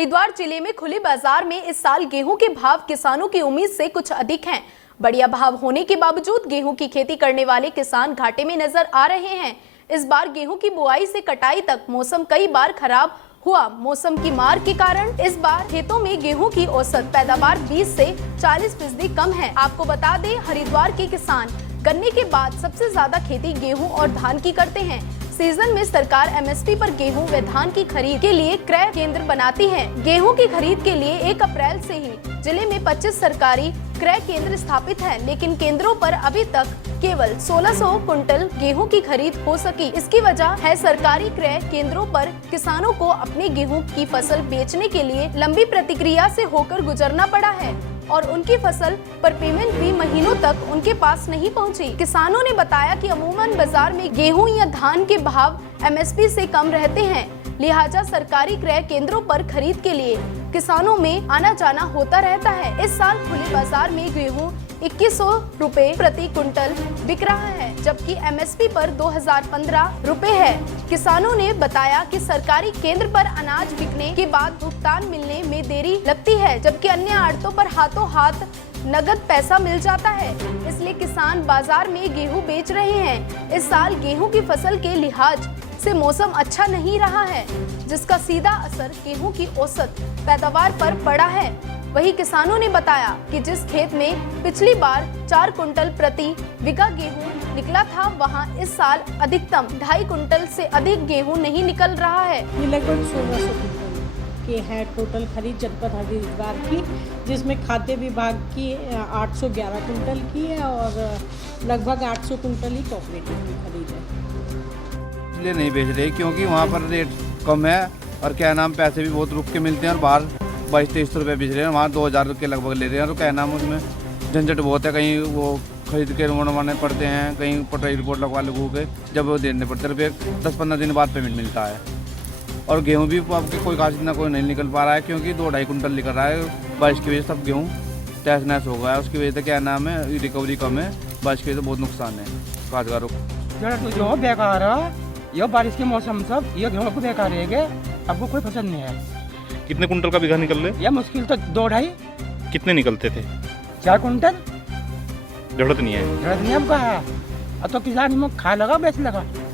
हरिद्वार जिले में खुले बाजार में इस साल गेहूं के भाव किसानों की उम्मीद से कुछ अधिक हैं। बढ़िया भाव होने के बावजूद गेहूं की खेती करने वाले किसान घाटे में नजर आ रहे हैं। इस बार गेहूं की बुआई से कटाई तक मौसम कई बार खराब हुआ। मौसम की मार के कारण इस बार खेतों में गेहूं की औसत पैदावार 20 से 40% कम है। आपको बता दें, हरिद्वार के किसान गन्ने के बाद सबसे ज्यादा खेती गेहूं और धान की करते हैं। सीजन में सरकार एमएसपी पर गेहूं व धान की खरीद के लिए क्रय केंद्र बनाती है। गेहूं की खरीद के लिए 1 अप्रैल से ही जिले में 25 सरकारी क्रय केंद्र स्थापित है, लेकिन केंद्रों पर अभी तक केवल 1600 कुंटल गेहूं की खरीद हो सकी। इसकी वजह है सरकारी क्रय केंद्रों पर किसानों को अपने गेहूं की फसल बेचने के लिए लंबी प्रक्रिया से होकर गुजरना पड़ा है और उनकी फसल पर पेमेंट भी महीनों तक उनके पास नहीं पहुंची। किसानों ने बताया कि अमूमन बाजार में गेहूं या धान के भाव एमएसपी से कम रहते हैं, लिहाजा सरकारी क्रय केंद्रों पर खरीद के लिए किसानों में आना जाना होता रहता है। इस साल खुले बाजार में गेहूं 2100 रुपए प्रति कुंटल बिक रहा है, जबकि एमएसपी पर 2015 रुपए है। किसानों ने बताया कि सरकारी केंद्र पर अनाज बिकने के बाद भुगतान मिलने में देरी लगती है, जबकि अन्य आड़तों पर हाथों हाथ नगद पैसा मिल जाता है। इसलिए किसान बाजार में गेहूं बेच रहे हैं। इस साल गेहूं की फसल के लिहाज से मौसम अच्छा नहीं रहा है, जिसका सीधा असर गेहूं की औसत पैदावार पर पड़ा है। वहीं किसानों ने बताया कि जिस खेत में पिछली बार 4 कुंटल प्रति बीघा गेहूं निकला था, वहां इस साल अधिकतम 2.5 कुंटल से अधिक गेहूं नहीं निकल रहा है। ये लगभग 1600 कुंटल के है टोटल खरीद जनपद हरिद्वार की, जिसमें खाद्य विभाग की 811 कुंटल की है और लगभग 800 कुंटल ही कोऑपरेटिव की खरीद है। इसलिए नहीं बेच रहे क्योंकि वहाँ पर रेट कम है और क्या नाम पैसे भी बहुत रुक के मिलते हैं और बाहर 2200-2300 रुपये बेच रहे हैं, वहाँ 2000 के लगभग ले रहे हैं। और क्या नाम उसमें झंझट बहुत है, कहीं वो खरीद के बनवाने पड़ते हैं, कहीं पटवारी रिपोर्ट लगवा लगू के जब वो देने पड़ते हैं, फिर 10-15 दिन बाद पेमेंट मिलता है। और गेहूँ भी आपके कोई खास इतना कोई नहीं निकल पा रहा है क्योंकि 2-2.5 कुंटल निकल रहा है। बारिश की वजह से सब गेहूँ तहस नहस हो गया है, उसकी वजह से क्या नाम है रिकवरी कम है, बारिश की वजह से बहुत नुकसान है काश्तकारों को। जो बेकार है ये बारिश के मौसम सब ये गेहूँ को बेकार है, आपको कोई फसल नहीं है। कितने कुंटल का बीघा निकल रहे? यह मुश्किल तो 2-2.5। कितने निकलते थे? 4 कुंटल। जरूरत नहीं है। जरूरत नहीं हमको है, अब तो किसान खा लगा बेच लगा।